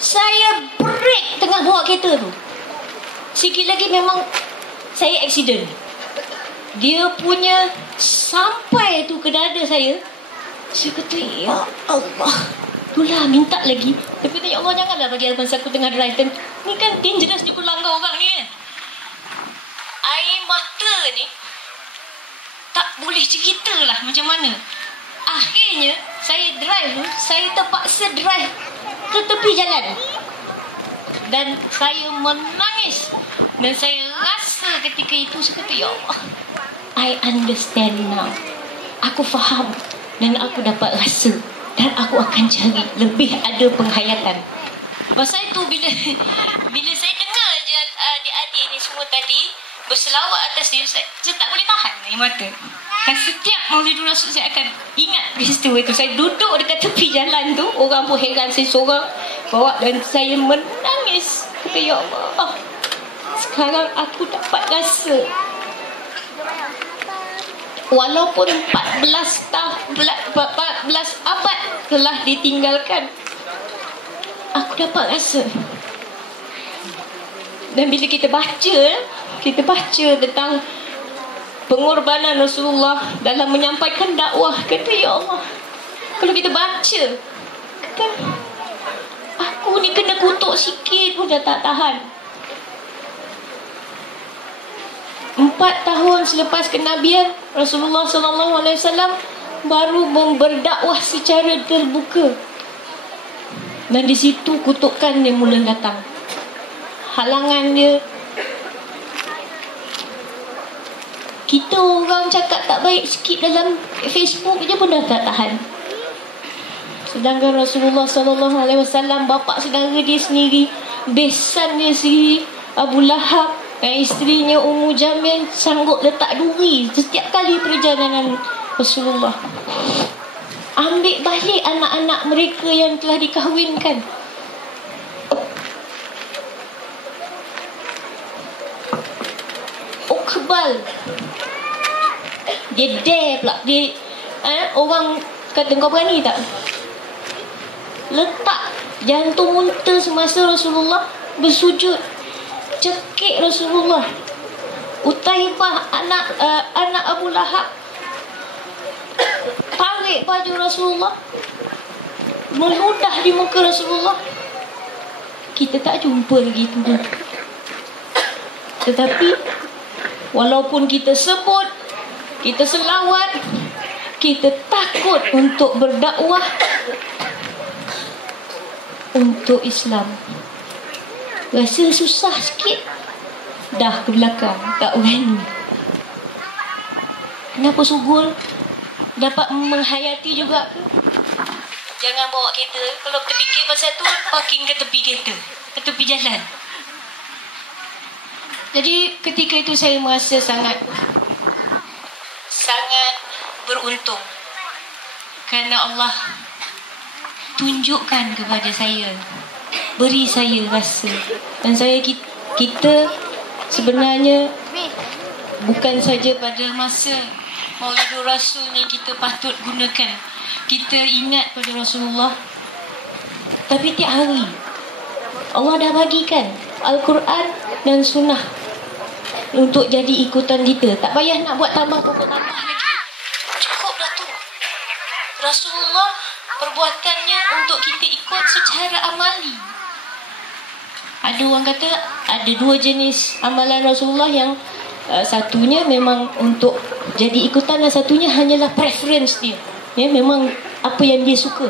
Saya break tengah bawa kereta tu. Sikit lagi memang saya accident. Dia punya sampai tu ke dada saya. Saya kata, ya Allah, itulah minta lagi. Tapi kata, ya Allah, janganlah bagi masa aku tengah drive. Ni kan dangerous ni, aku langgar orang ni kan. Air mata ni tak boleh cerita lah macam mana. Akhirnya saya drive tu, saya terpaksa drive ke tepi jalan. Dan saya menangis. Dan saya rasa ketika itu, saya kata, ya Allah, I understand now. Aku faham. Dan aku dapat rasa. Dan aku akan cari lebih ada penghayatan. Pasal itu bila saya dengar je adik-adik ni semua tadi berselawat atas dia, saya tak boleh tahan air mata. Dan setiap Maulidur Rasul saya akan ingat peristiwa itu. Saya duduk dekat tepi jalan tu, orang pun heran saya seorang bawa, dan saya menangis. Kata, ya Allah, sekarang aku dapat rasa walaupun 14 abad telah ditinggalkan, aku dapat rasa. Dan bila kita baca tentang pengorbanan Rasulullah dalam menyampaikan dakwah, kata, ya Allah, kalau kita baca, kata, aku ni kena kutuk sikit pun dah tak tahan. 4 tahun selepas kenabian, Rasulullah SAW baru berdakwah secara terbuka. Dan di situ kutukan dia mula datang. Halangan dia. Kita orang cakap tak baik sikit dalam Facebook je pun dah tak tahan. Sedangkan Rasulullah SAW, bapa saudara dia sendiri, besan dia sendiri, Abu Lahab dan isterinya Ummu Jamil sanggup letak duri setiap kali perjalanan Rasulullah. Ambil balik anak-anak mereka yang telah dikahwinkan. Uqbal, dia dare pula. Dia orang kata, kau berani tak? Letak jantung unta semasa Rasulullah bersujud, cekik Rasulullah. Utaibah anak Abu Lahab tarik baju Rasulullah, meludah di muka Rasulullah. Kita tak jumpa lagi tu. Tetapi walaupun kita sebut, kita selawat, kita takut untuk berdakwah untuk Islam. Rasa susah sikit, dah ke belakang, tak berani. Kenapa sugul? Dapat menghayati juga ke? Jangan bawa kereta. Kalau terfikir pasal tu, parking ke tepi kereta, ke tepi jalan. Jadi ketika itu saya merasa sangat beruntung, kerana Allah tunjukkan kepada saya, beri saya rasa. Dan kita sebenarnya bukan saja pada masa Maulidur Rasul ni kita patut gunakan, kita ingat pada Rasulullah, tapi tiap hari Allah dah bagikan Al-Quran dan Sunnah untuk jadi ikutan kita. Tak payah nak buat tambah lagi. Cukuplah tu. Rasulullah perbuatannya untuk kita ikut secara amali. Ada orang kata ada 2 jenis amalan Rasulullah, yang satunya memang untuk jadi ikutan dan satunya hanyalah preference dia. Ya, memang apa yang dia suka.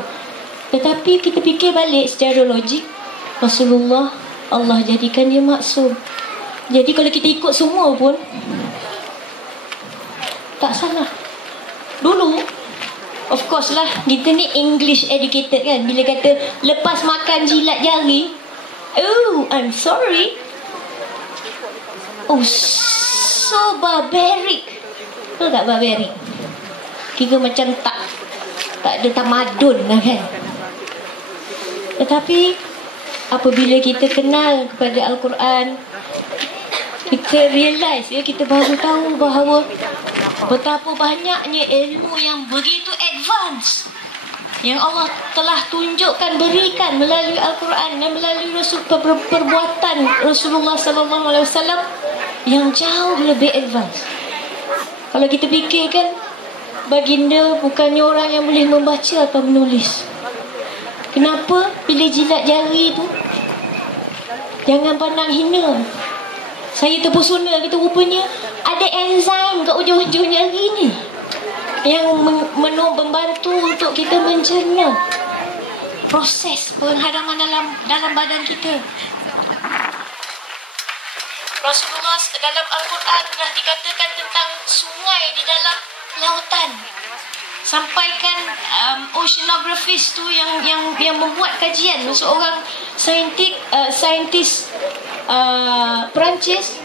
Tetapi kita fikir balik secara logik, Rasulullah Allah jadikan dia maksum. Jadi kalau kita ikut semua pun tak salah. Dulu, of course lah, kita ni English educated kan. Bila kata lepas makan jilat jari, oh, I'm sorry. Oh, so barbaric. Betul tak barbaric? Kira macam tak ada tamadun lah kan. Tetapi apabila kita kenal kepada Al-Quran, kita realise, ya, kita baru tahu bahawa betapa banyaknya ilmu yang begitu advance yang Allah telah tunjukkan, berikan melalui Al-Quran dan melalui perbuatan Rasulullah sallallahu alaihi wasallam yang jauh lebih advance. Kalau kita fikirkan, baginda bukannya orang yang boleh membaca atau menulis. Kenapa bila jilat jari tu jangan pandang hina? Saya terpesona kita, rupanya ada enzim kat ujung-ujung jari ni yang membantu untuk kita mencerna proses penghadaman dalam badan kita. Rasulullah dalam Al-Quran telah dikatakan tentang sungai di dalam lautan. Sampaikan oceanographers tu yang membuat kajian, seorang saintis Perancis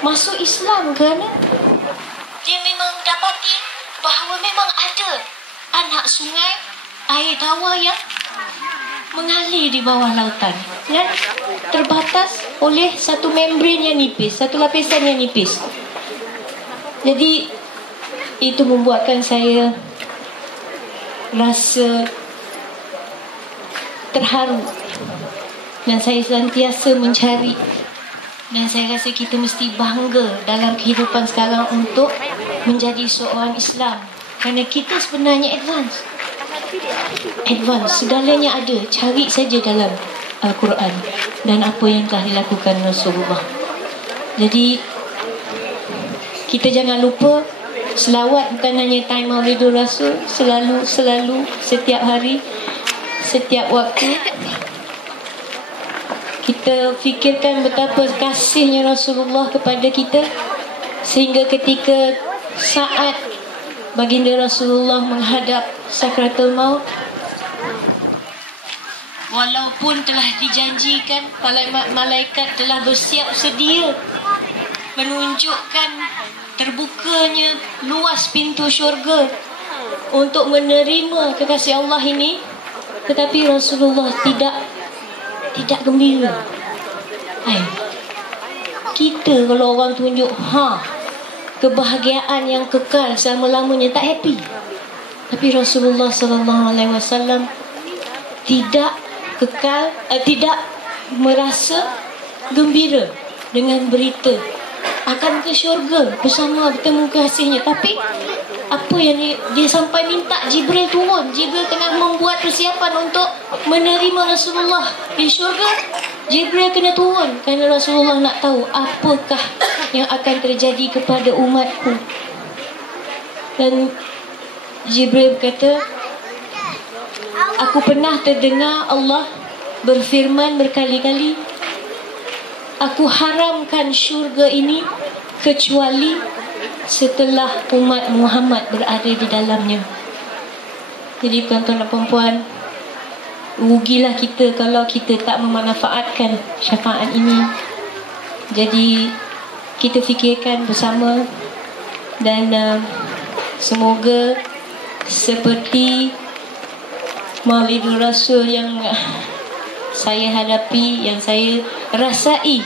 masuk Islam kerana dia memang dapati bahawa memang ada anak sungai air tawar yang mengalir di bawah lautan dan terbatas oleh satu membran yang nipis, satu lapisan yang nipis. Jadi itu membuatkan saya rasa terharu dan saya sentiasa mencari, dan saya rasa kita mesti bangga dalam kehidupan sekarang untuk menjadi seorang Islam, kerana kita sebenarnya advance, segalanya ada. Cari saja dalam Al-Quran dan apa yang telah dilakukan Rasulullah. Jadi kita jangan lupa selawat bukan hanya time Maulidul Rasul, selalu setiap hari, setiap waktu kita fikirkan betapa kasihnya Rasulullah kepada kita, sehingga ketika saat baginda Rasulullah menghadap sakratul maut, walaupun telah dijanjikan, malaikat telah bersiap sedia menunjukkan terbukanya luas pintu syurga untuk menerima kekasih Allah ini, tetapi Rasulullah tidak gembira. Kita kalau orang tunjuk kebahagiaan yang kekal selama-lamanya, tak happy. Tapi Rasulullah sallallahu alaihi wasallam tidak merasa gembira dengan berita akan ke syurga bersama bertemu kasihnya. Tapi apa yang dia sampai minta Jibril turun, Jibril tengah membuat persiapan untuk menerima Rasulullah di syurga, Jibril kena turun kerana Rasulullah nak tahu apakah yang akan terjadi kepada umatku. Dan Jibril kata, aku pernah terdengar Allah berfirman berkali-kali, aku haramkan syurga ini kecuali setelah umat Muhammad berada di dalamnya. Jadi tuan-tuan dan puan-puan, rugilah kita kalau kita tak memanfaatkan syafaat ini. Jadi kita fikirkan bersama, dan semoga seperti Maulidul Rasul yang saya hadapi, yang saya rasai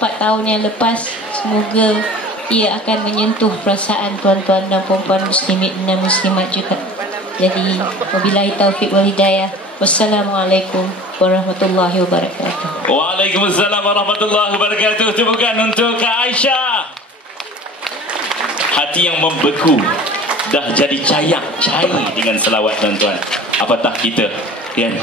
4 tahun yang lepas, semoga ia akan menyentuh perasaan tuan-tuan dan puan-puan muslimin dan muslimat juga. Jadi wabillahi taufiq wal hidayah. Wassalamualaikum warahmatullahi wabarakatuh. Waalaikumsalam warahmatullahi wabarakatuh. Tepukan untuk Kak Aisyah. Hati yang membeku dah jadi cair dengan selawat tuan-tuan. Apatah kita, kan?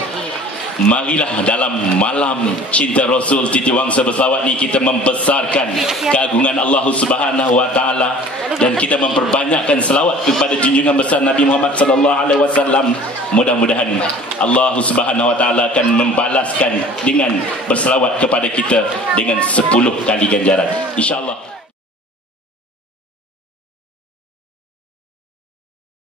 Marilah dalam malam cinta Rasul Titi Wangsa berselawat ni kita membesarkan keagungan Allah Subhanahu wa taala, dan kita memperbanyakkan selawat kepada junjungan besar Nabi Muhammad sallallahu alaihi wasallam. Mudah-mudahan Allah Subhanahu wa taala akan membalaskan dengan berselawat kepada kita dengan 10 kali ganjaran, insya-Allah.